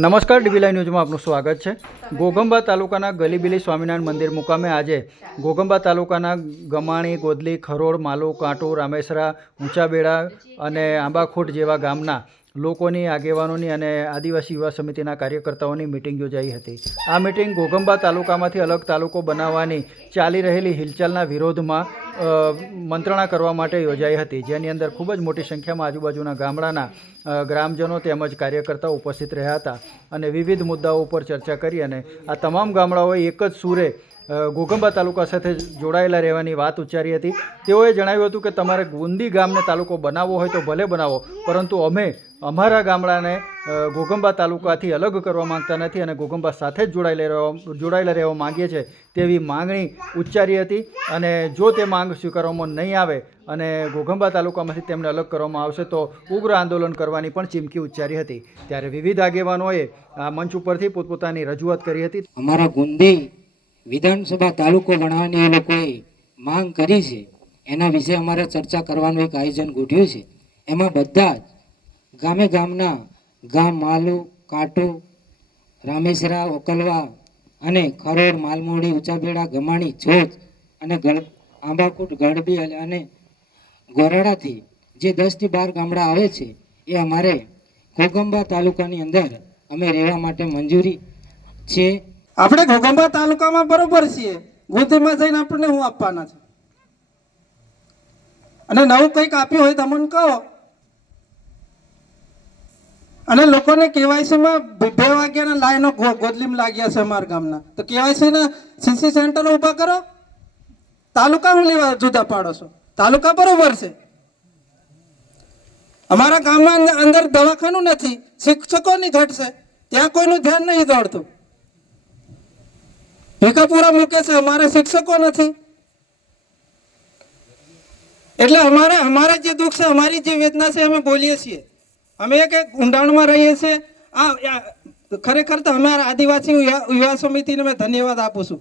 નમસ્કાર ડીબીલાઈ ન્યૂઝમાં આપનું સ્વાગત છે. ગોગંબા તાલુકાના ગલીબીલી સ્વામિનારાયણ મંદિર મુકામે આજે ગોગંબા તાલુકાના ગમાણી, ગોદલી ખરોડ માલુ કાંટુ રામેસરા, ઊંચાબેડા અને આંબાખોટ જેવા ગામના લોકોની આગેવાનોની અને આદિવાસી યુવા સમિતિના કાર્યકર્તાઓની મિટિંગ યોજાઈ હતી. આ મિટિંગ ગોગંબા તાલુકામાંથી અલગ તાલુકો બનાવવાની ચાલી રહેલી હિલચાલના વિરોધમાં મંત્રણા કરવા માટે યોજાઈ હતી. જેની અંદર ખૂબ જ મોટી સંખ્યામાં આજુબાજુના ગામડાના ગ્રામજનો તેમજ કાર્યકર્તાઓ ઉપસ્થિત રહ્યા હતા અને વિવિધ મુદ્દાઓ ઉપર ચર્ચા કરી અને આ તમામ ગામડાઓએ એક જ સૂરે અ, ઘોગંબા તાલુકા સાથે જોડાયેલા રહેવાની વાત ઉચ્ચારી હતી. તેઓએ જણાવ્યું હતું કે તમારે ગુંદી ગામને તાલુકો બનાવવો હોય તો ભલે બનાવો પરંતુ અમે અમારા ગામડાને ઘોઘંબા તાલુકાથી અલગ કરવા માંગતા નથી અને ઘોઘંબા સાથે જ જોડાયેલા જોડાયેલા રહેવા માંગીએ છીએ તેવી માંગણી ઉચ્ચારી હતી અને જો તે માંગ સ્વીકારવામાં નહીં આવે અને ઘોઘંબા તાલુકામાંથી તેમને અલગ કરવામાં આવશે તો ઉગ્ર આંદોલન કરવાની પણ ચીમકી ઉચ્ચારી હતી. ત્યારે વિવિધ આગેવાનોએ આ મંચ ઉપરથી પોતપોતાની રજૂઆત કરી હતી. અમારા ગુંદી વિધાનસભા તાલુકો બનાવવાની એ લોકોએ માંગ કરી છે. એના વિશે અમારે ચર્ચા કરવાનું એક આયોજન ગોઠવ્યું છે. એમાં બધા જ ગામે ગામના ગામ માલુ, કાંટુ રામેશરા ઓકલવા અને ખરોડ, માલમોડી, ઉંચાબેડા, ગમાણી, જોજ અને આંબાકુટ, ગળબી અને ગોરાડાથી જે દસથી બાર ગામડા આવે છે, એ અમારે ઘોગંબા તાલુકાની અંદર અમે રહેવા માટે મંજૂરી છે. આપણે ઘોઘંબા તાલુકામાં બરોબર છીએ. ગોધીમાં જઈને આપણને હું આપવાના છે? અને નવું કંઈક આપ્યું હોય તમને કહો. અને લોકોને કેવાયસીમાં બે વાગ્યાના લાઈનો ગોદલીમ લાગ્યા છે અમારા ગામના. તો કેવાયસીના સીસી સેન્ટર ઊભા કરો. તાલુકા હું લેવા જુદા પાડો છો? તાલુકા બરોબર છે. અમારા ગામમાં અંદર- દવાખાનું નથી. શિક્ષકોની ઘટ છે. ત્યાં કોઈનું ધ્યાન નહીં દોડતું. ભીખાપુરા મૂકે છે, અમારે શિક્ષકો નથી. એટલે અમારે અમારે જે દુઃખ છે, અમારી જે વેદના છે, અમે બોલીએ છીએ. અમે એક ઊંડાણમાં રહીએ છીએ. આ ખરેખર તો અમારા આદિવાસી યુવા સમિતિને મેં ધન્યવાદ આપું છું.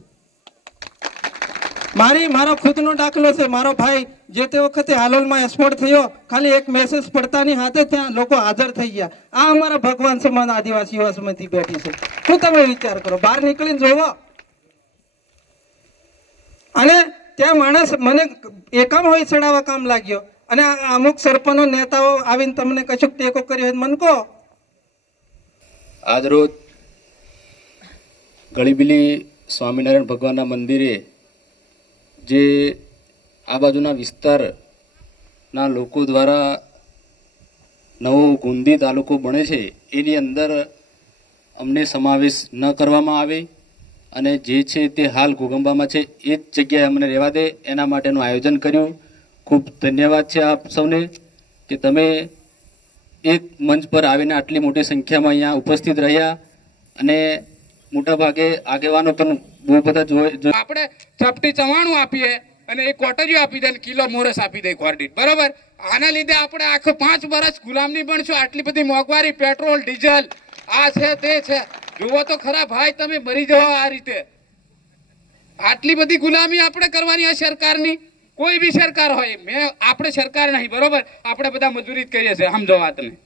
મારી, મારો ખુદનો દાખલો છે. મારો ભાઈ જે તે વખતે હાલોલમાં એક્સપોર્ટ થયો, ખાલી એક મેસેજ પડતાની હાથે ત્યાં લોકો હાજર થઈ ગયા. આ અમારા ભગવાન સમાન આદિવાસી યુવા સમિતિ બેઠી છે. શું તમે વિચાર કરો? બહાર નીકળીને જોવો. અને ત્યાં માણસ મને એકમ હોય ચડાવવા કામ લાગ્યો. અને અમુક સરપંચો, નેતાઓ આવીને તમને કશુંક ટેકો કર્યો હોય મને કહો. આજરોજ ગળીબીલી સ્વામિનારાયણ ભગવાનના મંદિરે જે આ બાજુના વિસ્તારના લોકો દ્વારા નવો ગુંદી તાલુકો બને છે, એની અંદર અમને સમાવેશ ન કરવામાં આવે. અને જે છે તે હાલ ઘોગંબામાં છે, એ જ જગ્યાએ અમને રહેવા દે. એના માટેનું આયોજન કર્યું. ખૂબ ધન્યવાદ છે આપ સૌને કે તમે એક મંચ પર આવીને આટલી મોટી સંખ્યામાં અહીંયા ઉપસ્થિત રહ્યા અને મોટાભાગે આગેવાનો પણ બહુ બધા જોઈ આપણે ચપટી ચવાણું આપીએ અને એ કોટરીઓ આપી દે કિલો મોરસ આપી દે ક્વોર્ડિટ બરાબર? આના લીધે આપણે આખો પાંચ વર્ષ ગુલામની પણ છું આટલી બધી મોંઘવારી, પેટ્રોલ, ડીઝલ. આ છે, તે છે. જુઓ તો ખરા ભાઈ, તમે મરી જાઓ આ રીતે. આટલી બધી ગુલામી આપણે કરવાની આ સરકારની? કોઈ બી સરકાર હોય, મેં, આપણે સરકાર નહીં, બરોબર? આપણે બધા મજૂરી જ કરીએ છીએ, સમજો વાતને.